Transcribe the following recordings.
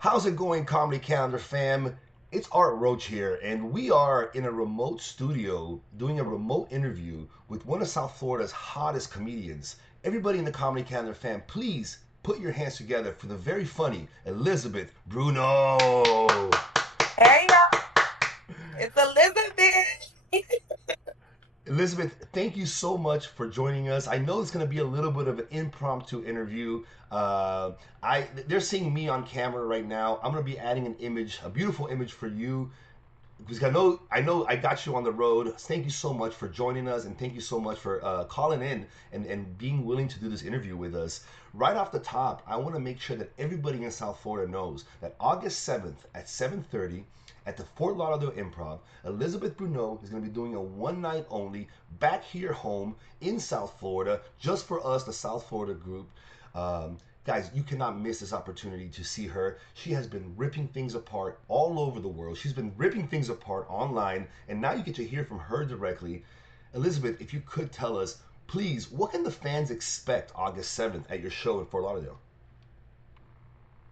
How's it going, Comedy Calendar fam? It's Art Roche here, and we are in a remote studio doing a remote interview with one of South Florida's hottest comedians. Everybody in the Comedy Calendar fam, please put your hands together for the very funny Elizabeth Brunot. Hey y'all, it's Elizabeth. Elizabeth, thank you so much for joining us. I know it's going to be a little bit of an impromptu interview. They're seeing me on camera right now. I'm going to be adding an image, a beautiful image for you, because I know I got you on the road. Thank you so much for joining us, and thank you so much for calling in and being willing to do this interview with us. Right off the top, I want to make sure that everybody in South Florida knows that August 7th at 7:30 at the Fort Lauderdale Improv, Elizabeth Brunot is going to be doing a one night only back here home in South Florida, just for us, the South Florida group. Guys, you cannot miss this opportunity to see her. She has been ripping things apart all over the world. She's been ripping things apart online, and now you get to hear from her directly. Elizabeth, if you could tell us, please, what can the fans expect August 7th at your show in Fort Lauderdale?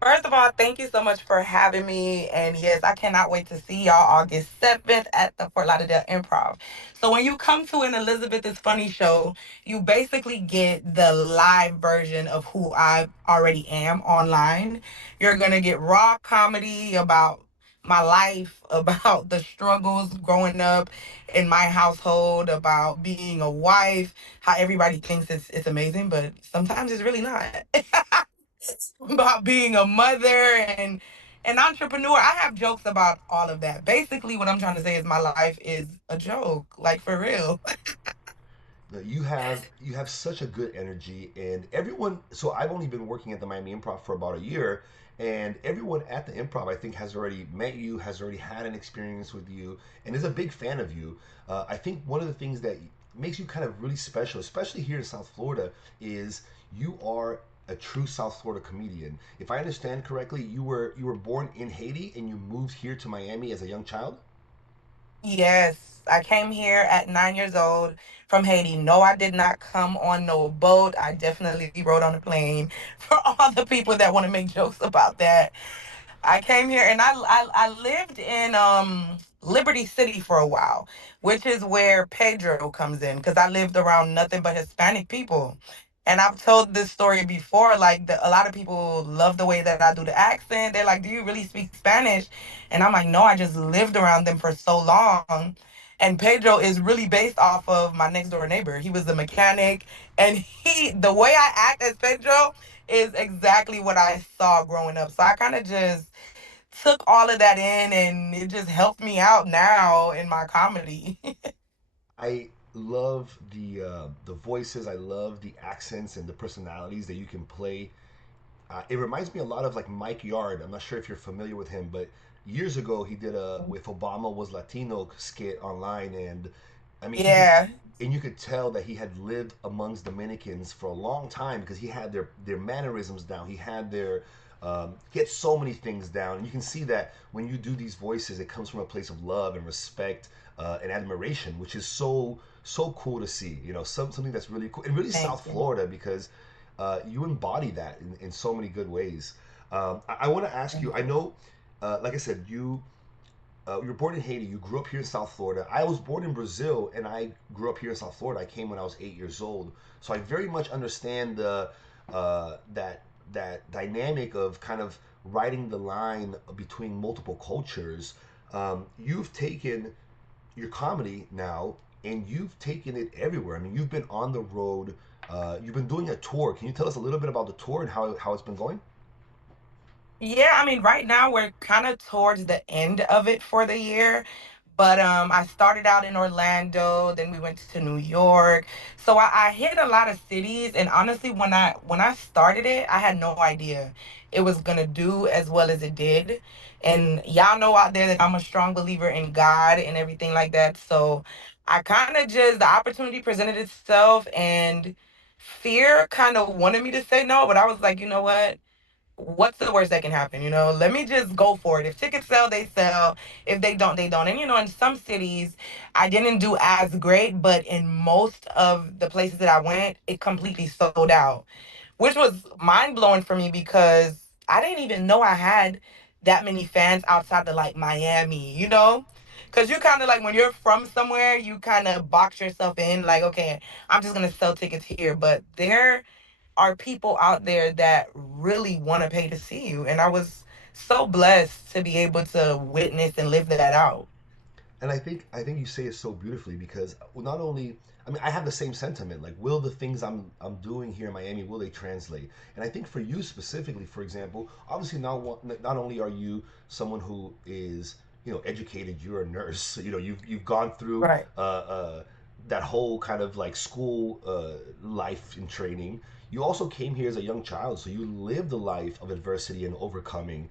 First of all, thank you so much for having me. And yes, I cannot wait to see y'all August 7th at the Fort Lauderdale Improv. So when you come to an Elizabeth is Funny show, you basically get the live version of who I already am online. You're gonna get raw comedy about my life, about the struggles growing up in my household, about being a wife, how everybody thinks it's amazing, but sometimes it's really not. About being a mother and an entrepreneur. I have jokes about all of that. Basically, what I'm trying to say is my life is a joke, like for real. You have such a good energy, and everyone. So I've only been working at the Miami Improv for about a year, and everyone at the Improv I think has already met you, has already had an experience with you, and is a big fan of you. I think one of the things that makes you kind of really special, especially here in South Florida, is you are a true South Florida comedian. If I understand correctly, you were born in Haiti and you moved here to Miami as a young child. Yes, I came here at 9 years old from Haiti. No, I did not come on no boat. I definitely rode on a plane. For all the people that want to make jokes about that, I came here and I lived in Liberty City for a while, which is where Pedro comes in because I lived around nothing but Hispanic people. And I've told this story before, like a lot of people love the way that I do the accent. They're like, "Do you really speak Spanish?" And I'm like, "No, I just lived around them for so long." And Pedro is really based off of my next door neighbor. He was a mechanic, and the way I act as Pedro is exactly what I saw growing up. So I kind of just took all of that in and it just helped me out now in my comedy. I love the voices. I love the accents and the personalities that you can play. It reminds me a lot of like Mike Yard. I'm not sure if you're familiar with him, but years ago he did a with Obama was Latino skit online, and I mean Yeah. you could tell that he had lived amongst Dominicans for a long time because he had their mannerisms down. He had so many things down, and you can see that when you do these voices, it comes from a place of love and respect and admiration, which is so cool to see. Something that's really cool and really Thank South you. Florida because you embody that in so many good ways. I want to ask you. Thank I you. know, like I said, you were born in Haiti. You grew up here in South Florida. I was born in Brazil, and I grew up here in South Florida. I came when I was 8 years old, so I very much understand that dynamic of kind of riding the line between multiple cultures. You've taken your comedy now, and you've taken it everywhere. I mean, you've been on the road. You've been doing a tour. Can you tell us a little bit about the tour and how it's been going? Yeah, I mean, right now we're kind of towards the end of it for the year. But I started out in Orlando, then we went to New York. So I hit a lot of cities, and honestly, when I started it, I had no idea it was gonna do as well as it did. And y'all know out there that I'm a strong believer in God and everything like that. So I kind of just the opportunity presented itself, and fear kind of wanted me to say no, but I was like, you know what? What's the worst that can happen? Let me just go for it. If tickets sell, they sell. If they don't, they don't. And in some cities, I didn't do as great, but in most of the places that I went, it completely sold out, which was mind blowing for me because I didn't even know I had that many fans outside of like Miami, you know? Cause you kind of like when you're from somewhere, you kind of box yourself in, like, okay, I'm just gonna sell tickets here. But there are people out there that really want to pay to see you. And I was so blessed to be able to witness and live that out. And I think you say it so beautifully because not only I mean I have the same sentiment. Like, will the things I'm doing here in Miami, will they translate? And I think for you specifically, for example, obviously not only are you someone who is, educated, you're a nurse. You've gone through Right. that whole kind of like school life and training. You also came here as a young child, so you lived a life of adversity and overcoming.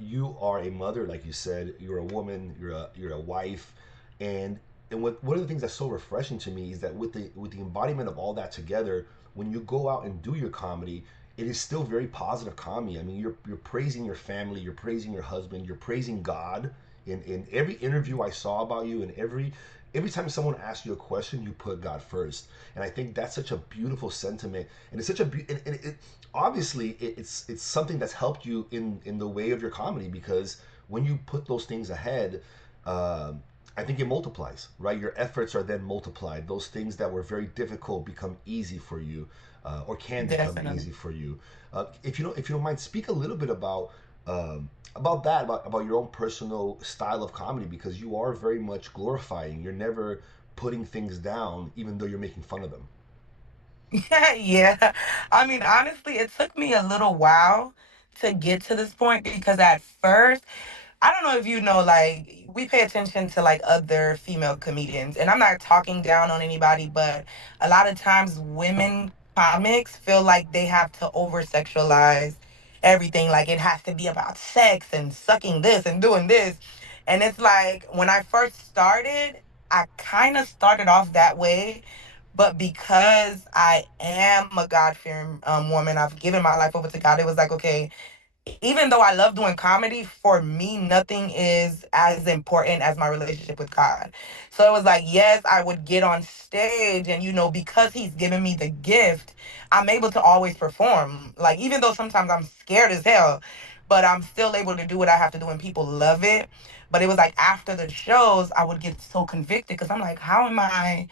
You are a mother, like you said. You're a woman. You're a wife, and one of the things that's so refreshing to me is that with the embodiment of all that together, when you go out and do your comedy, it is still very positive comedy. I mean, you're praising your family, you're praising your husband, you're praising God. In every interview I saw about you, and every time someone asks you a question, you put God first, and I think that's such a beautiful sentiment, and it's such a and it obviously it's something that's helped you in the way of your comedy because when you put those things ahead, I think it multiplies, right? Your efforts are then multiplied. Those things that were very difficult become easy for you, or can become Definitely. easy for you. If you don't mind, speak a little bit about that, about your own personal style of comedy, because you are very much glorifying. You're never putting things down, even though you're making fun of them. Yeah. I mean, honestly, it took me a little while to get to this point because at first, I don't know if you know, like, we pay attention to like other female comedians, and I'm not talking down on anybody, but a lot of times women comics feel like they have to over sexualize everything. Like, it has to be about sex and sucking this and doing this. And it's like, when I first started, I kind of started off that way. But because I am a God fearing woman, I've given my life over to God. It was like, okay, even though I love doing comedy, for me, nothing is as important as my relationship with God. So it was like, yes, I would get on stage, and, because He's given me the gift, I'm able to always perform. Like, even though sometimes I'm scared as hell, but I'm still able to do what I have to do, and people love it. But it was like after the shows, I would get so convicted because I'm like, how am I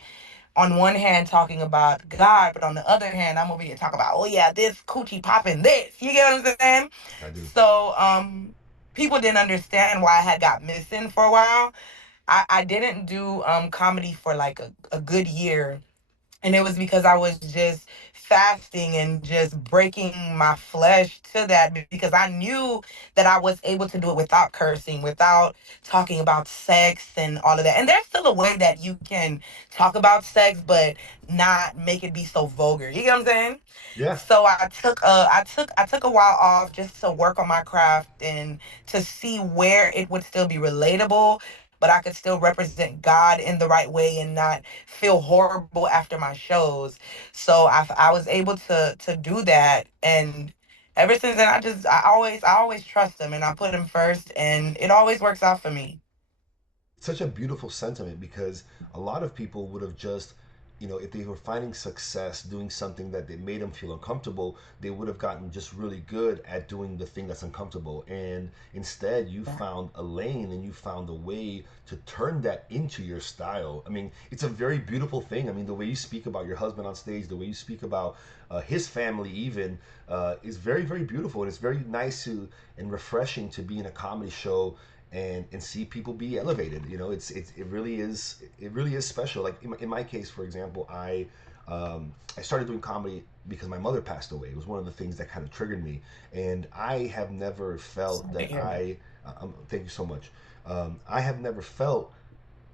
on one hand talking about God, but on the other hand, I'm over here talking about, oh yeah, this coochie popping this. You get what I'm saying? I do. So people didn't understand why I had got missing for a while. I didn't do comedy for like a good year, and it was because I was just fasting and just breaking my flesh to that because I knew that I was able to do it without cursing, without talking about sex and all of that. And there's still a way that you can talk about sex but not make it be so vulgar. You get what I'm saying? Yeah. So I took a while off just to work on my craft and to see where it would still be relatable, but I could still represent God in the right way and not feel horrible after my shows. So I was able to do that, and ever since then I always trust him and I put him first, and it always works out for me. Such a beautiful sentiment because a lot of people would have just, if they were finding success doing something that they made them feel uncomfortable, they would have gotten just really good at doing the thing that's uncomfortable. And instead, you Yeah. found a lane and you found a way to turn that into your style. I mean, it's a very beautiful thing. I mean, the way you speak about your husband on stage, the way you speak about his family, even, is very, very beautiful. And it's very nice and refreshing to be in a comedy show and see people be elevated. It really is special. Like in my case, for example, I started doing comedy because my mother passed away. It was one of the things that kind of triggered me, and I have never felt Sorry to that hear that. thank you so much. I have never felt,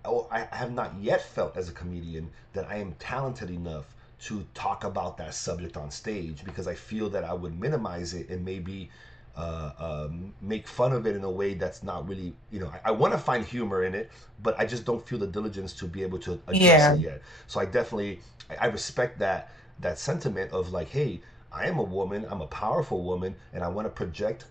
oh, I have not yet felt as a comedian that I am talented enough to talk about that subject on stage because I feel that I would minimize it and maybe make fun of it in a way that's not really, I want to find humor in it, but I just don't feel the diligence to be able to address it Yeah. yet. So I respect that sentiment of like, hey, I am a woman, I'm a powerful woman, and I want to project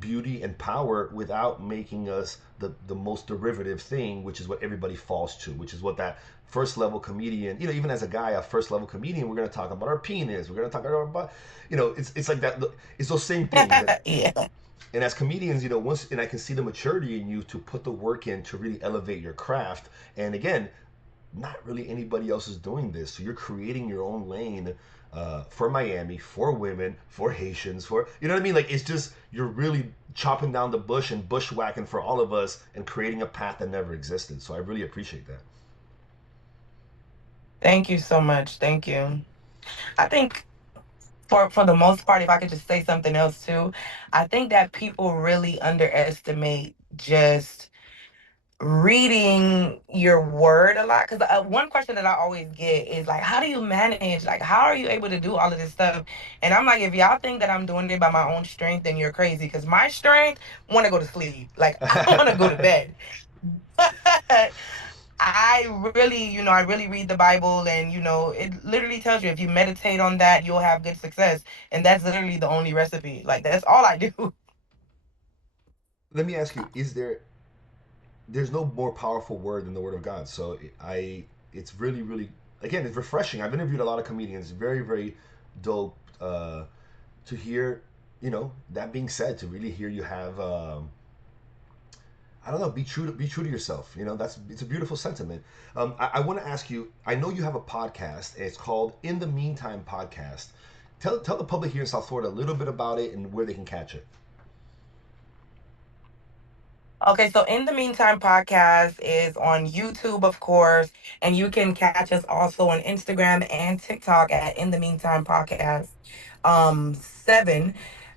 beauty and power without making us the most derivative thing, which is what everybody falls to, which is what that first level comedian, even as a guy, a first level comedian, we're going to talk about our penis, we're going to talk about, it's like that. It's those same things. Yeah. And as comedians, once, and I can see the maturity in you to put the work in to really elevate your craft. And again, not really anybody else is doing this. So you're creating your own lane for Miami, for women, for Haitians, for, you know what I mean? Like, it's just, you're really chopping down the bush and bushwhacking for all of us and creating a path that never existed. So I really appreciate that. Thank you so much. Thank you. I think for the most part, if I could just say something else too, I think that people really underestimate just reading your word a lot. Because one question that I always get is like, how do you manage? Like, how are you able to do all of this stuff? And I'm like, if y'all think that I'm doing it by my own strength, then you're crazy. Because my strength, want to go to sleep. Like, I want to go to bed. But I really read the Bible, and it literally tells you if you meditate on that, you'll have good success. And that's literally the only recipe. Like, that's all I do. Let me ask you, there's no more powerful word than the word of God. So it's really, really, again, it's refreshing. I've interviewed a lot of comedians. Very, very dope to hear. That being said, to really hear you have, I don't know, be true to yourself. It's a beautiful sentiment. I want to ask you. I know you have a podcast. It's called In the Meantime Podcast. Tell the public here in South Florida a little bit about it and where they can catch it. Okay, so In the Meantime podcast is on YouTube, of course, and you can catch us also on Instagram and TikTok at In the Meantime Podcast 7.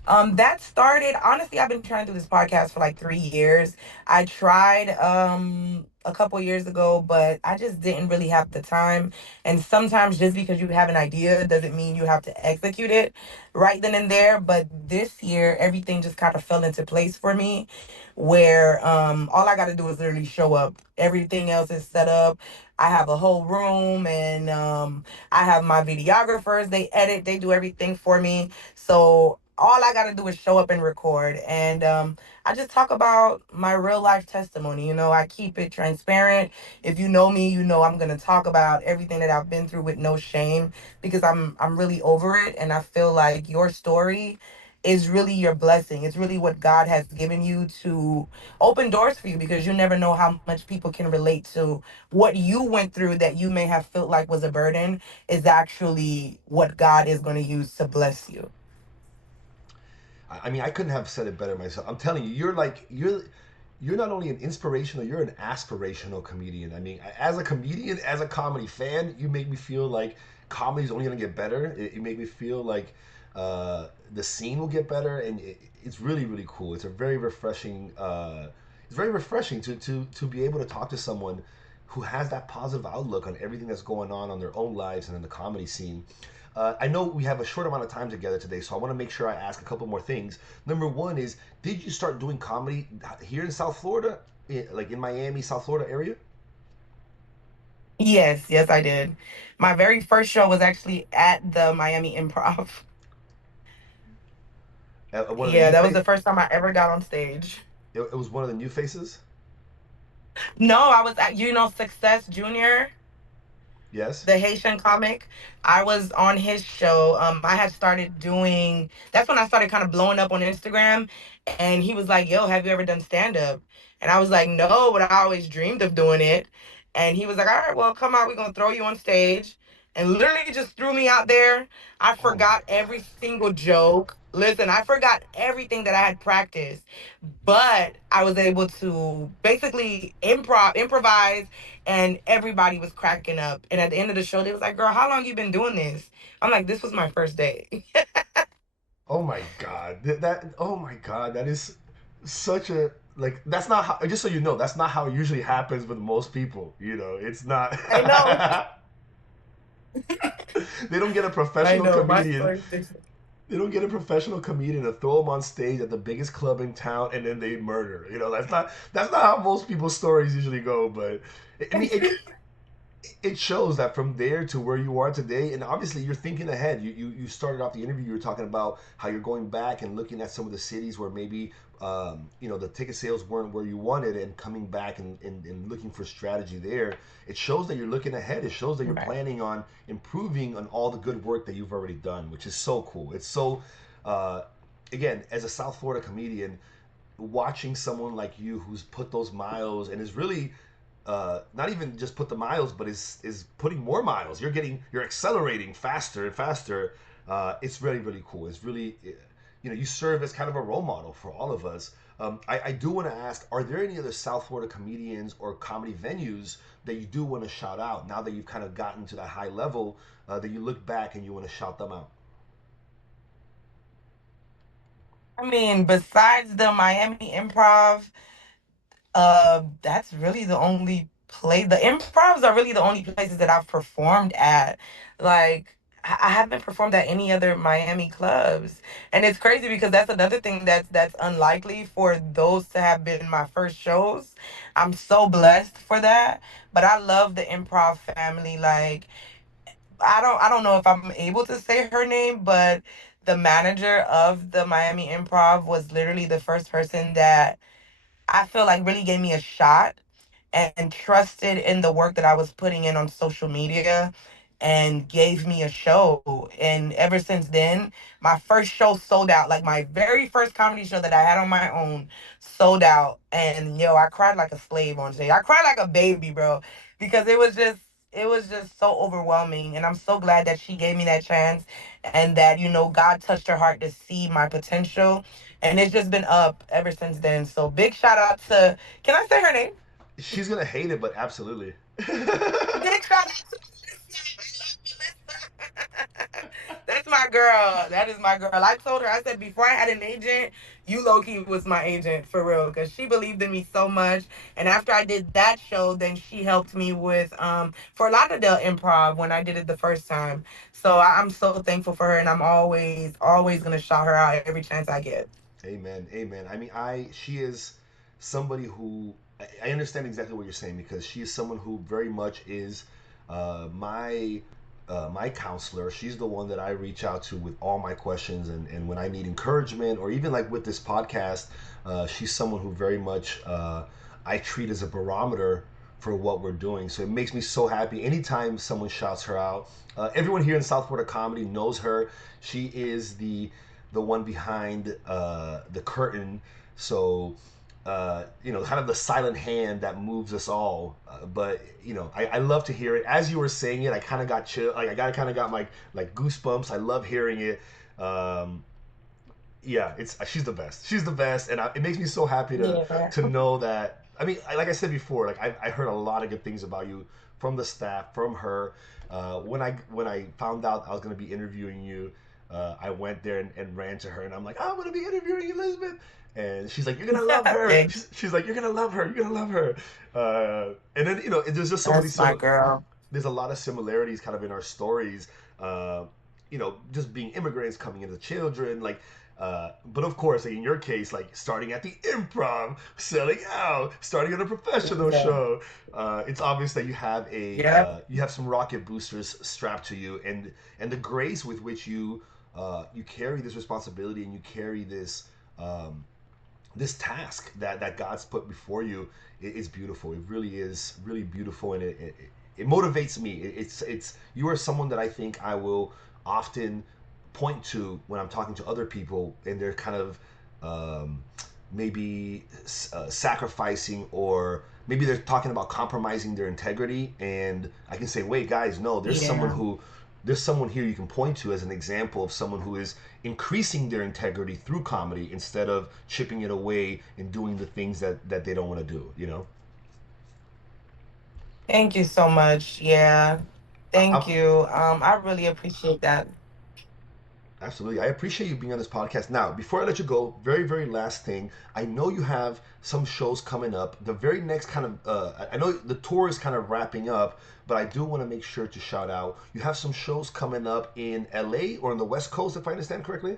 That started, honestly, I've been trying to do this podcast for like 3 years. I tried a couple years ago, but I just didn't really have the time. And sometimes just because you have an idea doesn't mean you have to execute it right then and there. But this year, everything just kind of fell into place for me where all I got to do is literally show up. Everything else is set up. I have a whole room, and I have my videographers. They edit, they do everything for me. So all I got to do is show up and record. And I just talk about my real life testimony. I keep it transparent. If you know me, you know I'm going to talk about everything that I've been through with no shame because I'm really over it, and I feel like your story is really your blessing. It's really what God has given you to open doors for you because you never know how much people can relate to what you went through that you may have felt like was a burden is actually what God is going to use to bless you. I mean, I couldn't have said it better myself. I'm telling you, you're not only an inspirational, you're an aspirational comedian. I mean, as a comedian, as a comedy fan, you make me feel like comedy's only gonna get better. You make me feel like the scene will get better, and it's really, really cool. It's a very refreshing. It's very refreshing to be able to talk to someone who has that positive outlook on everything that's going on their own lives and in the comedy scene. I know we have a short amount of time together today, so I want to make sure I ask a couple more things. Number one is, did you start doing comedy here in South Florida, like in Miami, South Florida area? Yes, yes, I did. My very first show was actually at the Miami Improv. One of the Yeah, new that was face. the first time I ever got on stage. It was one of the new faces. No, I was at, Success Junior. Yes. The Haitian comic. I was on his show. I had started doing. That's when I started kind of blowing up on Instagram, and he was like, "Yo, have you ever done stand up?" And I was like, "No, but I always dreamed of doing it." And he was like, "All right, well, come out. We're gonna throw you on stage." And literally just threw me out there. I Oh my forgot every God. single joke. Listen, I forgot everything that I had practiced, but I was able to basically improvise, and everybody was cracking up. And at the end of the show, they was like, "Girl, how long you been doing this?" I'm like, "This was my first day." Oh my God. Oh my God. That is such a, like, that's not how, just so you know, that's not how it usually happens with most people. It's not. I know. They don't get a I professional know. My comedian. story is different. They don't get a professional comedian to throw them on stage at the biggest club in town and then they murder. That's not how most people's stories usually go. But I mean, it shows that from there to where you are today, and obviously you're thinking ahead. You started off the interview, you were talking about how you're going back and looking at some of the cities where maybe the ticket sales weren't where you wanted, and coming back and looking for strategy there, it shows that you're looking ahead. It shows that you're Right. planning on improving on all the good work that you've already done, which is so cool. It's so, uh, again, as a South Florida comedian, watching someone like you who's put those miles and is really not even just put the miles, but is putting more miles. You're accelerating faster and faster. It's really really cool. It's really, you serve as kind of a role model for all of us. I do want to ask: are there any other South Florida comedians or comedy venues that you do want to shout out now that you've kind of gotten to that high level, that you look back and you want to shout them out? I mean, besides the Miami Improv, that's really the only place. The improvs are really the only places that I've performed at. Like, I haven't performed at any other Miami clubs, and it's crazy because that's another thing that's unlikely for those to have been my first shows. I'm so blessed for that. But I love the improv family. Like, I don't know if I'm able to say her name, but the manager of the Miami Improv was literally the first person that I feel like really gave me a shot and trusted in the work that I was putting in on social media and gave me a show. And ever since then, my first show sold out. Like my very first comedy show that I had on my own sold out. And yo, I cried like a slave on stage. I cried like a baby, bro, because it was just so overwhelming. And I'm so glad that she gave me that chance and that, God touched her heart to see my potential. And it's just been up ever since then. So big shout out to, can I say her name? She's gonna hate it, but absolutely. Big shout out to Melissa. That's my girl. That is my girl. I told her, I said, before I had an agent, you low key was my agent for real. Because she believed in me so much. And after I did that show, then she helped me with for Lauderdale Improv when I did it the first time. So I'm so thankful for her and I'm always gonna shout her out every chance I get. Amen. Amen. I mean, she is somebody who I understand exactly what you're saying, because she is someone who very much is my my counselor. She's the one that I reach out to with all my questions, and when I need encouragement, or even like with this podcast, she's someone who very much I treat as a barometer for what we're doing. So it makes me so happy anytime someone shouts her out. Everyone here in South Florida comedy knows her. She is the one behind the curtain. So, kind of the silent hand that moves us all. But I love to hear it. As you were saying it, I kind of got chill. Like I got kind of got my like goosebumps. I love hearing it. Um, yeah, it's she's the best. She's the best, and it makes me so happy Yeah. to know that. I mean, like I said before, like I heard a lot of good things about you from the staff, from her. When I found out I was going to be interviewing you, I went there and ran to her, and I'm like, I'm going to be interviewing Elizabeth, and she's like, you're gonna love her. Thanks. She's like, you're gonna love her. You're gonna love her. And then there's just so many That's my girl. there's a lot of similarities kind of in our stories. Uh, just being immigrants, coming into children, like. But of course, like in your case, like starting at the improv, selling out, starting on a professional Yeah. show, it's obvious that Yep. you have some rocket boosters strapped to you, and the grace with which you carry this responsibility, and you carry um, this task that God's put before you is beautiful. It really is really beautiful, and it motivates me. It's you are someone that I think I will often point to when I'm talking to other people, and they're kind of um, maybe sacrificing, or maybe they're talking about compromising their integrity, and I can say, wait, guys, no, Yeah. there's someone here you can point to as an example of someone who is increasing their integrity through comedy instead of chipping it away and doing the things that they don't want to do. Thank you so much. Yeah. I'm Thank you. I really appreciate that. Absolutely. I appreciate you being on this podcast. Now, before I let you go, very, very last thing. I know you have some shows coming up. The very next kind of, I know the tour is kind of wrapping up, but I do want to make sure to shout out. You have some shows coming up in LA or on the West Coast, if I understand correctly.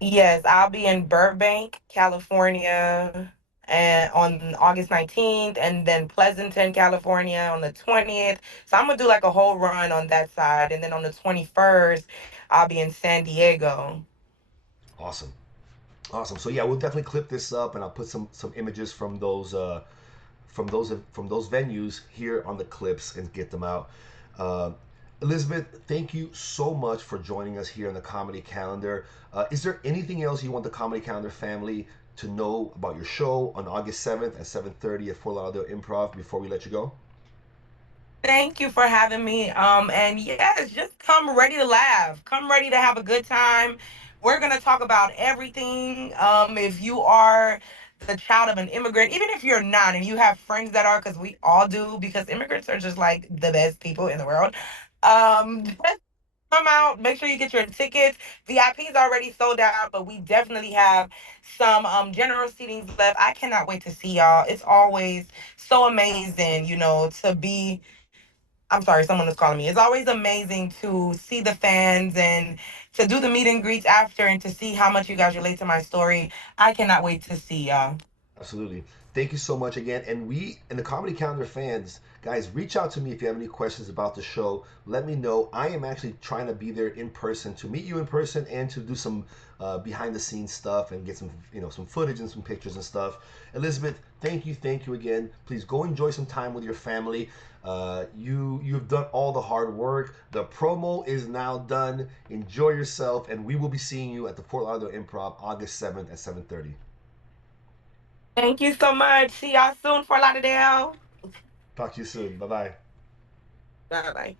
Yes, I'll be in Burbank, California, and on August 19th, and then Pleasanton, California on the 20th. So I'm gonna do like a whole run on that side, and then on the 21st, I'll be in San Diego. Awesome. Awesome. So yeah, we'll definitely clip this up, and I'll put some images from those venues here on the clips and get them out. Uh, Elizabeth, thank you so much for joining us here on the Comedy Calendar. Is there anything else you want the Comedy Calendar family to know about your show on August 7th at 7:30 at Fort Lauderdale Improv before we let you go? Thank you for having me. And yes, just come ready to laugh. Come ready to have a good time. We're gonna talk about everything. If you are the child of an immigrant, even if you're not, and you have friends that are, because we all do, because immigrants are just like the best people in the world. Just come out. Make sure you get your tickets. VIP is already sold out, but we definitely have some general seatings left. I cannot wait to see y'all. It's always so amazing, to be. I'm sorry, someone is calling me. It's always amazing to see the fans and to do the meet and greets after and to see how much you guys relate to my story. I cannot wait to see y'all. Absolutely. Thank you so much again. And we and the Comedy Calendar fans, guys, reach out to me if you have any questions about the show. Let me know. I am actually trying to be there in person to meet you in person and to do some behind the scenes stuff and get some some footage and some pictures and stuff. Elizabeth, thank you again. Please go enjoy some time with your family. You've done all the hard work. The promo is now done. Enjoy yourself, and we will be seeing you at the Fort Lauderdale Improv August 7th at 7:30. Thank you so much. See y'all soon for Lauderdale. Talk to you soon. Bye bye. Bye bye.